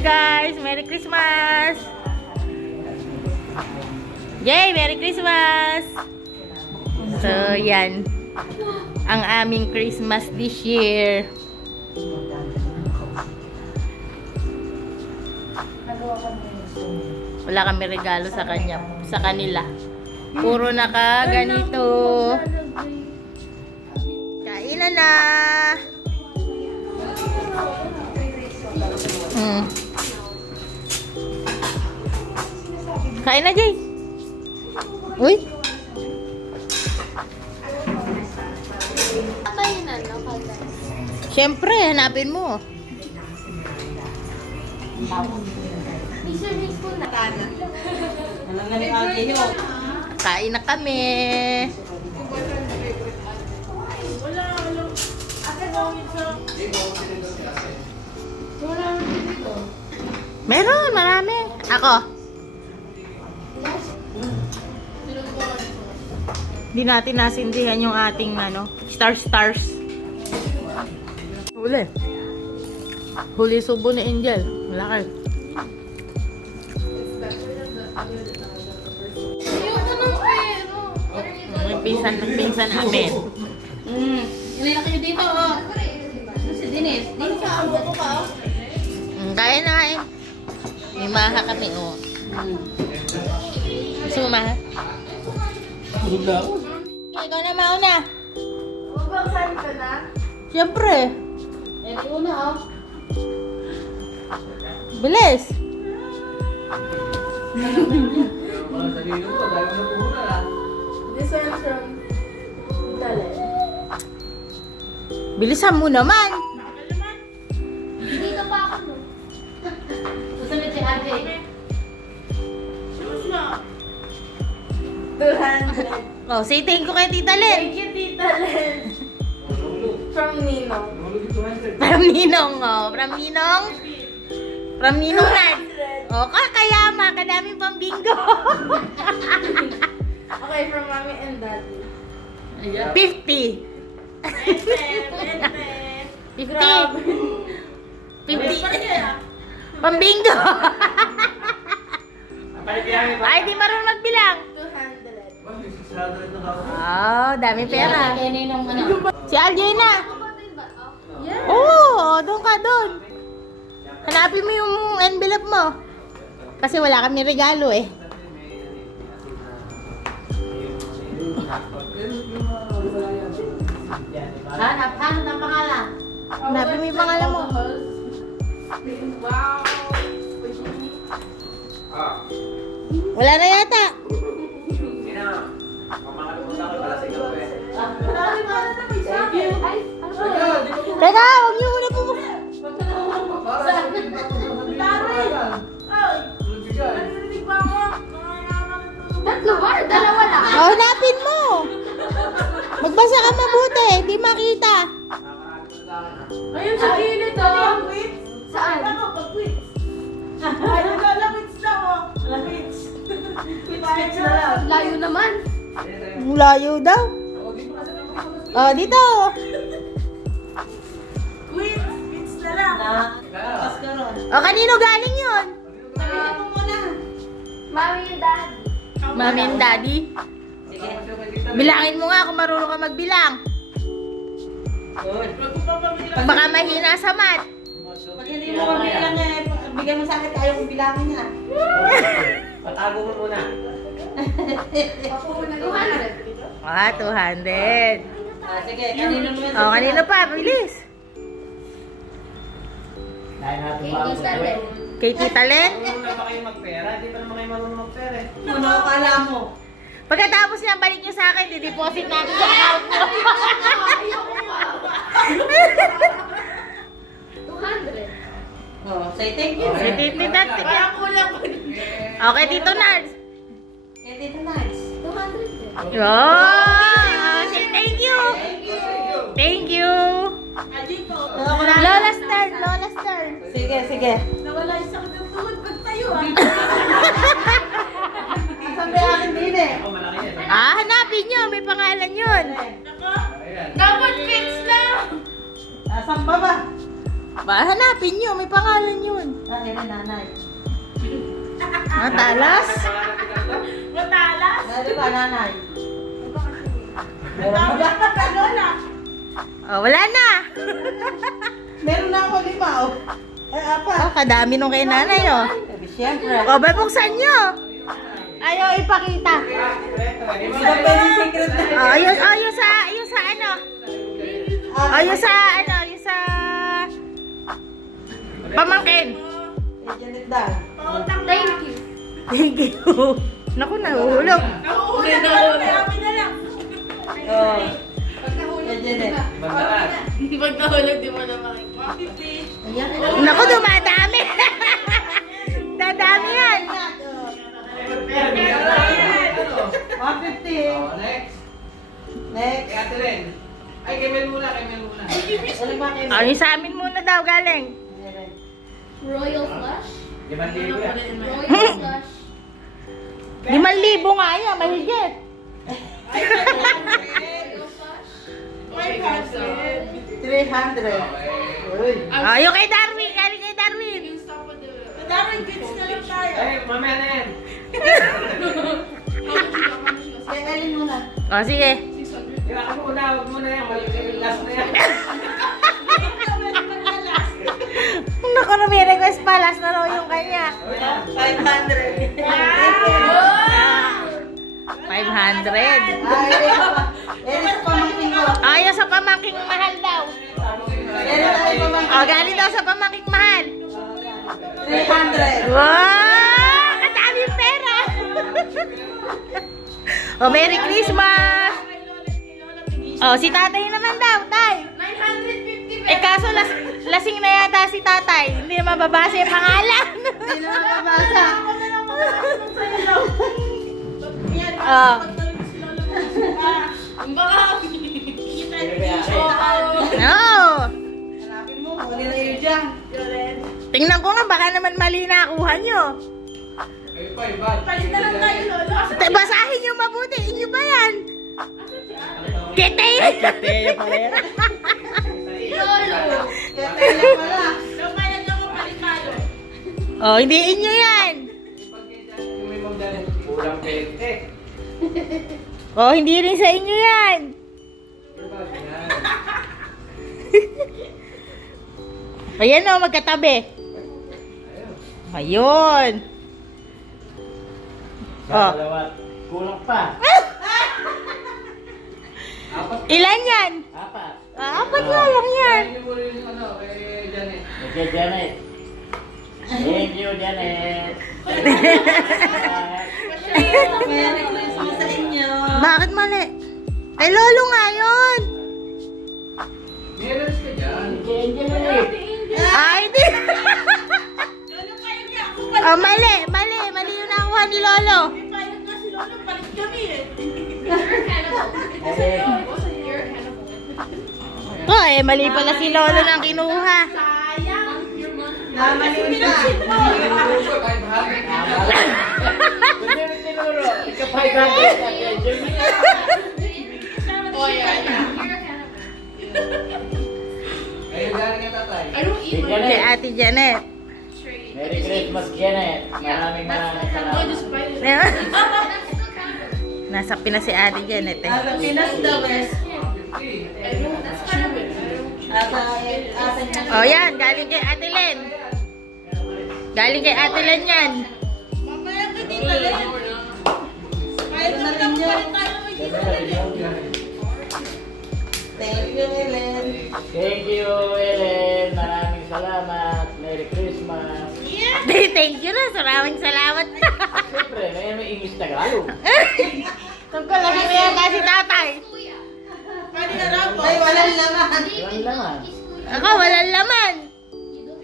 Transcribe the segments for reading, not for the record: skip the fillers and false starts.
guys! Merry Christmas! Yay! Merry Christmas! So, yan. Ang aming Christmas this year. Wala kami regalo sa kanila. Puro naka ganito. Kainan na! Kain na, Jay. Uy. Siyempre, hanapin mo. Kain na kami. Meron, marami. Ako. Hindi natin nasindihan yung ating stars. Huli subo ni Angel. Malaki. Pinsan namin. Ilan kayo dito, oh. Si Dennis. Dito ka, buko ka, oh. Kaya na kain. May maha kami, oh. Gusto mo maha? Tulog na ako. Ikaw na mauna. Saan ka na? Siyempre. Eh, di una, oh. Bilis. Mga sarili ko, dahil mo na puhunan ah. This one from Dale. Bilisan mo naman. Dito pa ako, no? Susunod si Ate. 200. Oh, say thank you kay Tita Len. Thank you, Tita Len. From Ninong. From Ninong, oh. From Ninong Nard. Oh, kakayama. Kadaming pang bingo. Okay, from Mommy and Daddy. 50. 50. 50. Pambingo. Ay, di marunong magbilang. 200. Oh, dami pera. Kaya Ninong, ano? Si Aljena. Yeah. Oo, doon ka doon. Hanapin mo yung envelope mo. Kasi wala kami regalo eh. Hanap ang pangalan. Hanapin mo yung pangalan mo. Wow. Wala na yata. Teka, huwag niyo muna po. Tatlo ba? Dalawa lang. Oh, hanapin mo. Magbasa ka mabuti, hindi makita. Ayun sa gilid, oh. Saan? Layo naman. Layo daw. Oh, dito. Oh, kanino galing yun? Mami and Daddy. Mami and Daddy. Bilangin mo nga kung marunong ka magbilang. Baka mahina sa mat. Pag hindi mo mabilang bigyan mo sa akin, ayaw kong bilangin niya. Patago mo muna. 200. Ah, 200. Sige, kanino naman. Oh, kanino pa? Bilis. Dahil natin Kay ba ako? Tita Len. Kay Tita Len. Marunong na ba kayo magpera? Hindi pa naman kayo marunong magpera eh. Ano akala mo? Pagkatapos niya, balik niyo sa akin, dideposit natin sa account mo. 200. Oh, say thank you. Si Tita Tika. Okay, Tito Nards. Eh, dito nice. 200. Oh, say thank you. Thank you. Lola Stern, Lola Stern. Sige, sige. Nawala isang tuhod pag tayo, ah. Asan ba yung akin din eh? Ako malaki yan. Ah, hanapin niyo, may pangalan yun. Ayan. Dapat fix na! Asan ba ba? Hanapin nyo, may pangalan yun. Ay, nanay. Matalas? Matalas? Ano ba, nanay? Meron ba? Lola. Oh, wala na. Meron na ako 5, oh. Ay, apat. Oh, kadami nung kay nanay, oh. Sabi, siyempre. Oh, bubuksan nyo. Ayaw ipakita. Hindi ba pwede secret na? Oh, ayos sa ano. Ayos sa ano, yung sa pamangkin. Eh, Janet daw. Thank you. Naku, nahuhulog. Oh. Eh, Janet. Pag nahulog, di mo na makikita. Naku, dumadami. Dadami yan. 150. Oh, next. Next. Kay Ate Len. Ay, kay Mel muna, kay Mel muna. Ano ba kayo? Oh, yung sa amin muna daw galing. Royal Flush? 5,000 yan. Royal Flush? 5,000 nga yan, mahigit. Royal Flush? 300. Okay. Uy. Oh, yung kay Darwin, galing kay Darwin. Ay, mamaya na yan. Kaya alin muna. Oh, sige. Kaya ako muna, huwag muna yan. Last na yan. Naku, may request pa. Last na raw yung kanya. 500. 500. Ay, Eris pamangkin ko. Ayaw sa pamangking mahal daw. Eris ay pamangkin. Oh, galing daw sa pamangking mahal. 300. Wow! Kadaming pera! Oh, Merry Christmas! Oh, si tatay naman daw, tay. 950 Eh, kaso lasing na yata si tatay. Hindi na mababasa yung pangalan. Hindi na makabasa. Oh. No. Hanapin mo, huli na yun dyan. Tingnan ko nga, baka naman mali na kuha nyo. Ay, 5 Palit na lang tayo, Lolo. Basahin nyo mabuti. Inyo ba yan? Kete! Kete pala yan. Lolo! Kaya kailan pala. Oh, hindi inyo yan. May magdala. Kulang pente. Oh, hindi rin sa inyo yan. Ayan o, magkatabi. Ayun. Oh. Kulang pa. Ilan yan? Apat. Apat nga lang yan. Ayun mo rin yung ano, kay Janet. Okay, Janet. Thank you, Janet. Merry Christmas sa inyo. Bakit mali? Kay Lolo nga yun. Meron ka dyan. Thank you, Janet. Ay, di. Oh, mali. Mali yung nakuha ni Lolo. Oh, eh, mali pala si Lolo nang kinuha. Namaliw na. Kundi yung tinuro. Ika 500. Oh, yeah. Ayun, galing yung tatay. Si Kay Janet. Ate Janet. Merry Christmas, Janet. Maraming salamat. Nasa Pinas si Ate Janet eh. Asa Pinas daw eh. Asa niya. Oh, yan. Galing kay Ate Len. Galing kay Ate Len yan. Ito na rin yun. Thank you, Ellen. Thank you, Ellen. Maraming salamat. Merry Christmas. Thank you na. Maraming salamat. Siyempre, may English Tagalog. Tungkol lang mo yan kasi tatay. Ay, walang laman. Walang laman. Ako, walang laman.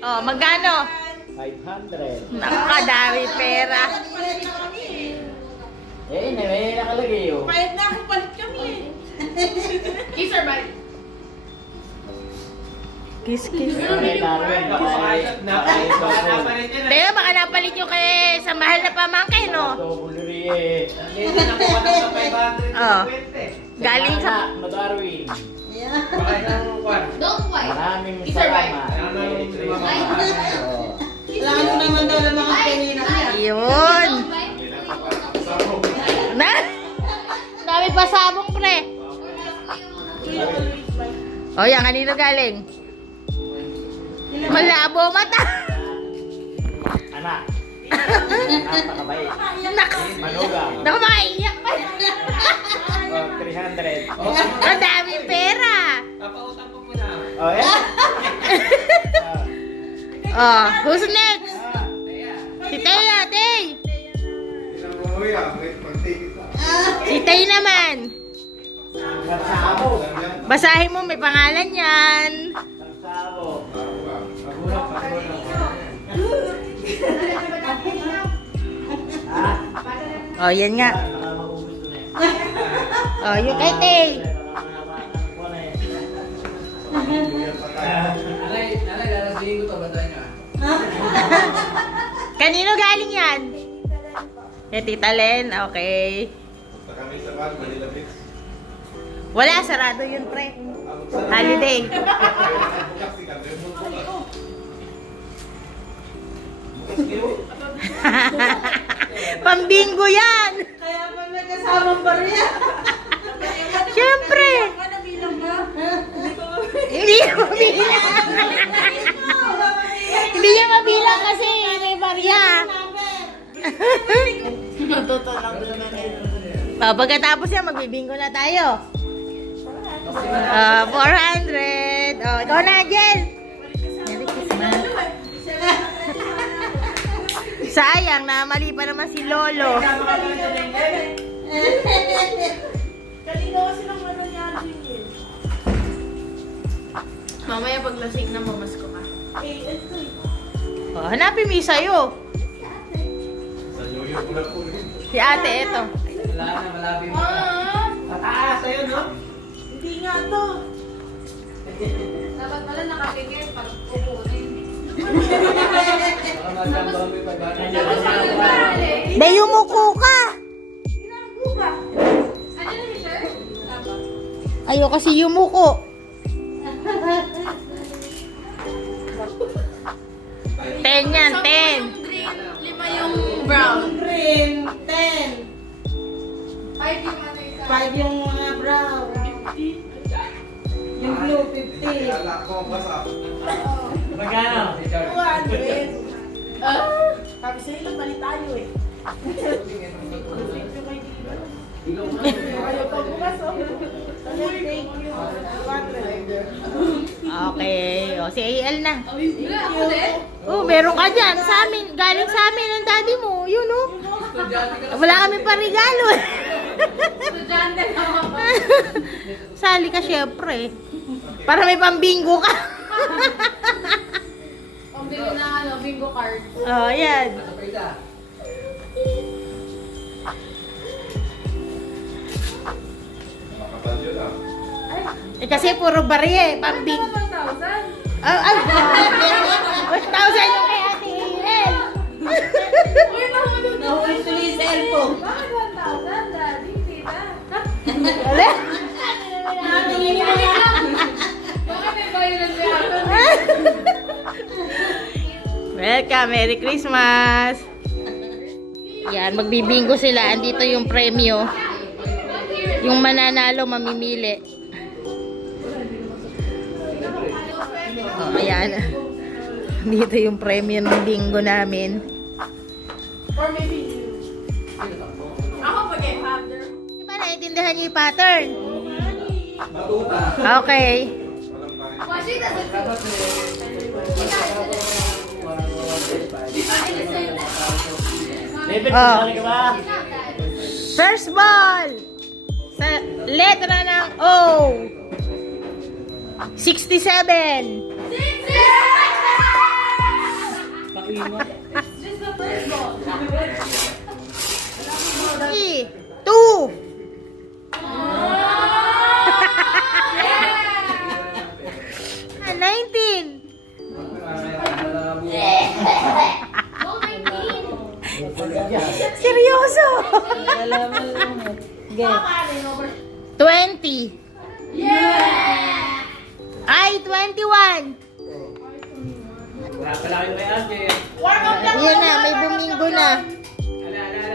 Oh, magkano? 500. Nakakadami pera. Eh, may nakalagay yun. Kiss or bite? Kiss, kiss. May Darwin. Napalit yan. Teka, baka napalit yung kay sa mahal na pamangkin, no? Dobuluri eh. Hindi na nakuha ng 500 Oh. na 20. Galing sa... Darwin. Ayan. Bakit ang kwan? Don't wipe. Maraming These are right. salamat. Kaya Merry nang Christmas. lumabas. Kailangan mo naman daw ng mga kanina. Yun. Don't wipe. Na? Dami pa sabong, pre. O, yan. Kanino galing? Malabo mata. Anak. Napakabait. Manugang. Naku, makaiyak pa. Oh, 300. Ang daming pera. Papautang ko muna. Oh, yan. Oh, who's next? Ah, Si Teya, Tay. Si Tay naman. Sagsabo. Basahin mo, may pangalan yan. Sagsabo. Magulang, magulang. Ah, Oh, yan nga. baka maubos ko na eh. Oh, yung kay Tay. Alay, lalasihin ko to, bantayan nyo. Kanino galing yan? Kay Tita Len, okay. Kami sa Manila Beach. Wala, sarado yun, pre. Holiday. Bukas si Kandre mo bukas. Pambingo yan. Kaya pa may kasamang barya. Siyempre. Ano bilang ba? Hindi niya mabilang. Hindi niya mabilang kasi may barya. Pagkatapos yan, magbibingo na tayo. 400. Oh, ikaw na, Jel. Merry Christmas. Sayang na mali pa naman si Lolo. Kanina kasi lang ano niya, Jimmy. Mamaya paglasing na mamasko ka. Oh, hanapin mo yung sa'yo. Sa yoyo ko na po rin. Si ate, eto. Wala na, malapit mo na. Mataas sa'yo, no? Hindi nga to. Dapat pala nakapigil pag kukunin. Baka magandang may pagbanan. Be, yumuko ka. Ano na si sir? Ayaw kasi yumuko. 10 yan, 10. Green, 5 yung brown. Green, 10. 5 yung ano isa. 5 yung mga brown. Yung blue, 50. Alak ko basa. Magkano? 200. Sabi sa'yo lang, mali tayo eh. Ayaw pa bukas oh. Thank you. 200. Okay. O, si AL na. Wala ako din. Oh, meron ka dyan. Sa amin. Galing sa amin ang daddy mo. Yun, oh. Estudyante ka. Wala kami pa regalo. Estudyante na ako. Sali ka syempre. Para may pambingo ka. Pambili na ano, bingo card. Oh, yan. Masapay ka. Makatalyo lang. Eh, kasi puro barya eh. Pambingo. 1,000. Ay, ay. 1,000 yung kay Ate AL. Uy, nahulog. Nahulog tuloy yung cellphone. Bakit 1,000, daddy? Tita? Wala. Bakit may bayaran siya ako? Welcome. Merry Christmas. Yan, magbibingo sila. Andito yung premyo. Yung mananalo, mamimili. Oh, ayan. Dito yung premyo ng bingo namin. Or maybe you. Ako pag-i-father. Di ba naiintindihan niyo yung pattern? Matuta. Okay. Washing doesn't do. David, Oh. sali ka ba? First ball. Sa letra ng O. 67. Just the first ball. 3, 2. Yeah! 19. Oh, 19. Seryoso. 20. Yeah! Ay, 21. Wala pala kayo kay Ate. Yan na, may buminggo na.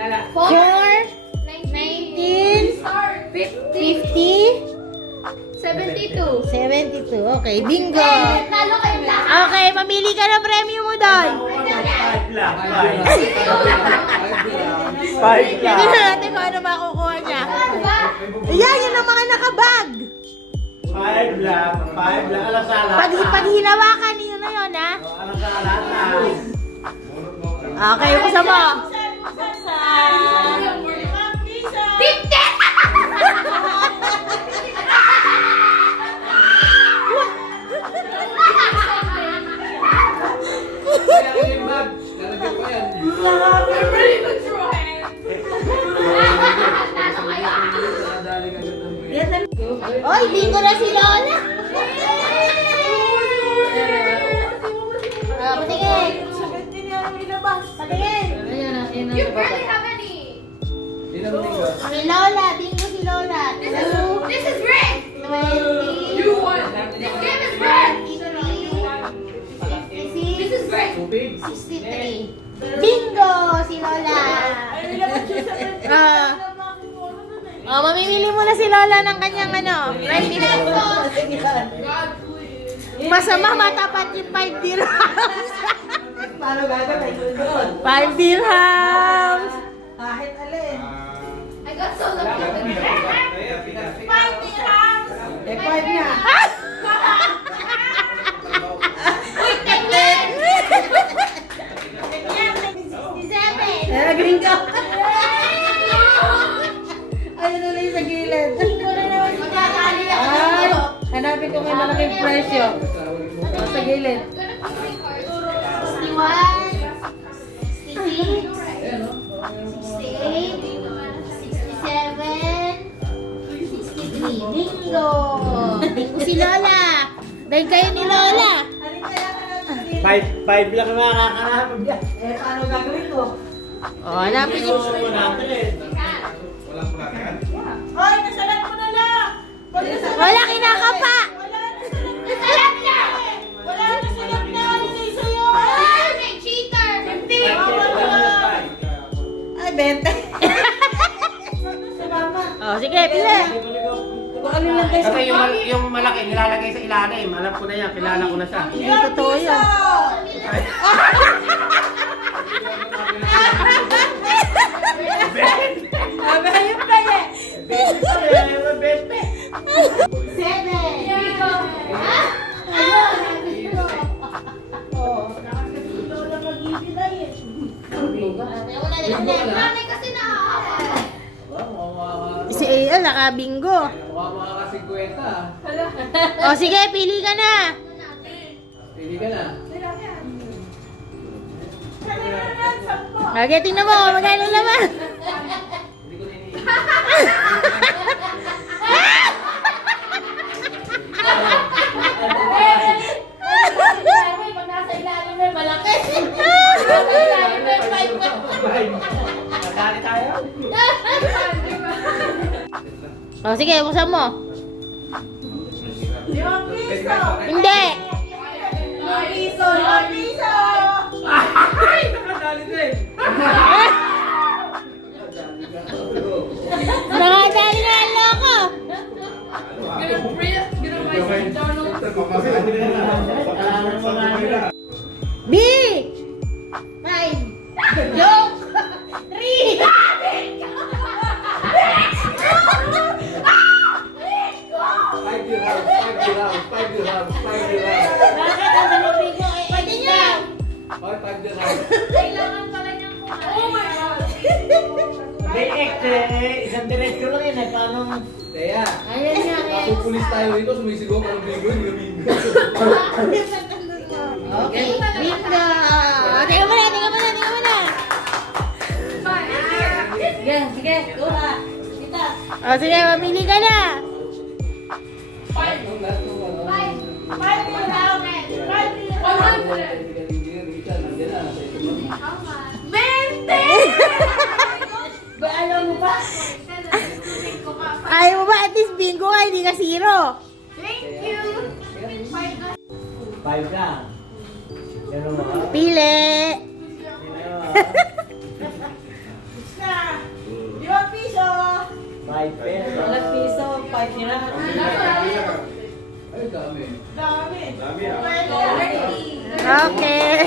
Ala. 4, 19, 50, 72. 72. Okay, bingo. Talo kayong lahat. Okay, mamili ka ng premyo mo doon. 5 lang. 5 Tignan natin kung ano makukuha niya. Ayan, yun ang mga nakabag. 5 lang. 5 lang. Alas sa Pag hinawakan, yun na yun, ha? Alas sa lata. Okay, buksan mo. 50! Kaya yung bag. Lalagyan ko yan. I'm ready to try. Nadali ka agad ng Oy, bingo na si Lola. Patingin. Patingin. Ayan na, ayan na. You barely have any. Hindi na maningo. Si Lola, bingo si Lola. This is red. 20. You won. This game is red. 56. This is red. Tubig. 63. Bingo si Lola. Mamimili muna si Lola ng kanyang ano, prime pesos. Masama matapat yung 5 dirhams. Paano gagawin? Doon. 5 dirhams. Kahit alin. I got so lucky. 5 dirhams. Eh, 5 na. Uy, tingnan. 67. Eh, gringo. Ayun na lang yung sa gilid. Magkakali ako. Ay, hanapin ko may malaking presyo. Sa gilid. 61, 62, 63. Bingo! Bingo si Lola. Dahil kayo ni Lola. 5 lang ang makakahanap dyan. Eh, paano gagawin ko? Hanapin niyo. Walang pulakan. Hoy, nasalat mo na lang! Wala kinakapa. Nasalat niya. Wala, nasalat na! Hindi sa'yo! Ah, may cheater. 50. Ay, 20. Sa mama. Oh, sige, pila. Baka lang guys. Kasi yung malaki nilalagay sa ilalim. Alam ko na yan. Kilala ko na siya. Hindi totoo yun. Sabi, ayun pa eh. 7. Mami kasi nakakapa. Si Ael, nakabingo. Mukha kasi 50. O, sige, pili ka na. Pili ka na. Okay, tingnan mo, magkano naman. Hindi ko na iniisip. Pag nasa ilalim na malaki. Nasa ilalim na 5. Nadali tayo. O, sige, buksan mo. Pwede ka sa akin. Hindi. Piso! Piso! Ay! Nakadali na eh. Nakadali na ang loko. B. 5. Joke. 3. 5 dirhams. Bakit ang salubingo ay pwede niya? Hoy, 5 dirhams. Kailangan pala niyang kumain. Oh my God. May isang diretso lang yun. Paano? Teya. Ayan niya. Ako pulis tayo dito, sumisigaw ka ng bingo, hindi ka bingo. Okay. Bingo. Tingnan mo na, tingnan mo na, tingnan mo na. Sige, sige. Kuha. Kita. O, sige, mamili ka na. Ang lahat ng ano. 5. 5 dirham. 5 dirham. 100. Hindi ka hindi Richard, nandiyan na. Nasa ito lang. How much? 20! Ba, alam mo ba? Ayaw mo ba at least bingo ka, hindi ka zero. Thank you. 5 na. Pero mo. Pili. Limang piso. 5 pesos. Walang piso, 5 nila. Ay, dami. Dami. Dami ah. Okay.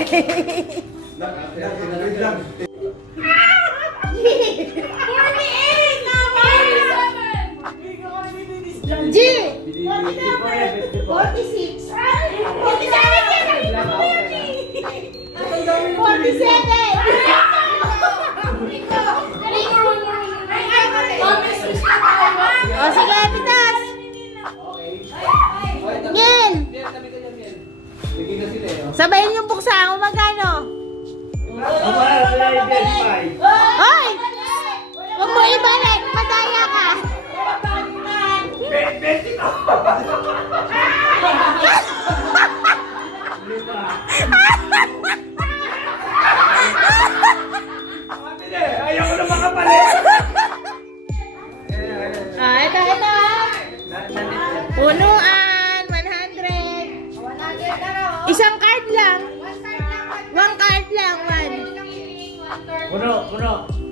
G! 46. 47 O sige, pitas! Ngin! Tabi ka dyan, Mel. Bigyan na sila eh. Sabayin yung buksan kung magkano. Hoy! Huwag mo ibalik, madaya ka. Ayaw ko na makapalit! Ito. Punuan, 100. Isang card lang. One card lang, one. Puno.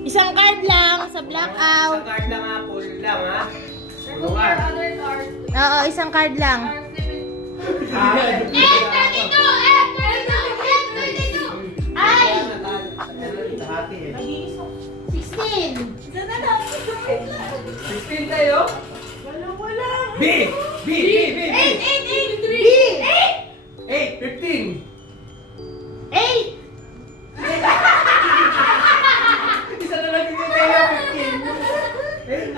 Isang card lang sa blackout. card lang ha, full lang ha. Tulungan. Oo, isang card lang. Ay! 16. 16 tayo? B! B! B! B! B! 8! 15! 8. Isa na lang yung tayo, 15!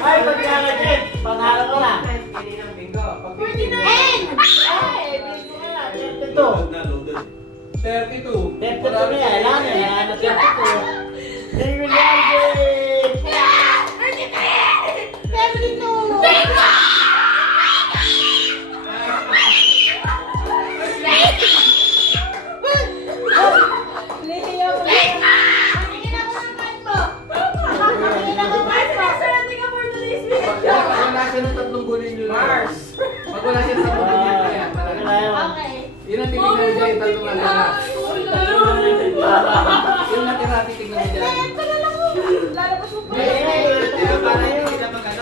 Ay, pagkala din. Panalo ko na. Kaninang bingo. Pag 15 Loaded na, loaded. 32. 32 na yan. Alam na yan. 32. 3 million. 72. Pag wala siya ng tatlong gulin yun. Mars! Pag wala siya ng tatlong gulin yun, yan. Okay. Yun ang titignan dyan, yung tatlong alala. Yun ang titignan mo dyan.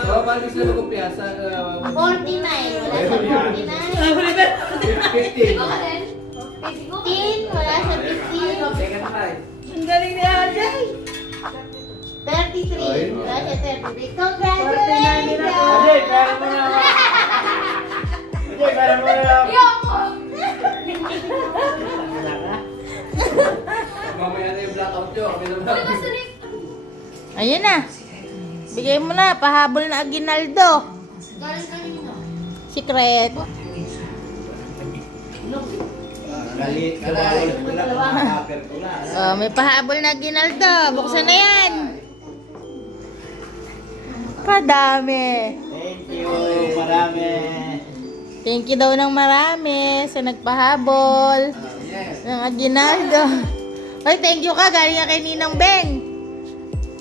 Oo, parang gusto na mag-umpiasa. 49. Wala sa 49. 15. 15. Wala sa 15. Second prize. Ang galing ni Ajay. 33. Wala sa 33. Ajay, Congratulations! pera mo na. Ajay, pera mo na. Mamaya na yung blackout nyo. Kami na blackout. Ayun na. Bigay mo na. Pahabol na Aguinaldo. Secret. Galit ka na. Nakapir ko na. Oh, may pahabol na Aguinaldo. Buksan na yan. Padami. Thank you. Marami. Thank you daw ng marami sa nagpahabol ng Aguinaldo. Ay, thank you ka. Galing ka kay Ninang Beng.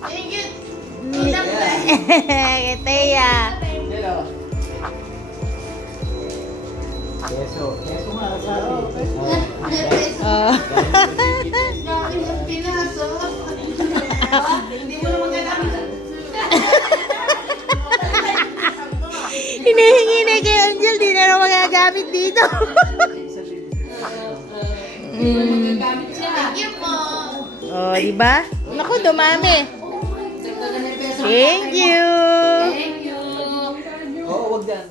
Thank you. Kay Teya. Hello. Keso. Keso nga sa atin. Oh. Hindi mo naman gagawin. Hinihingi na kay Angel. Di na naman magagamit dito. Thank you po. Oh, di ba? Naku, dumami. Thank you. Thank you. Oo, wag dyan.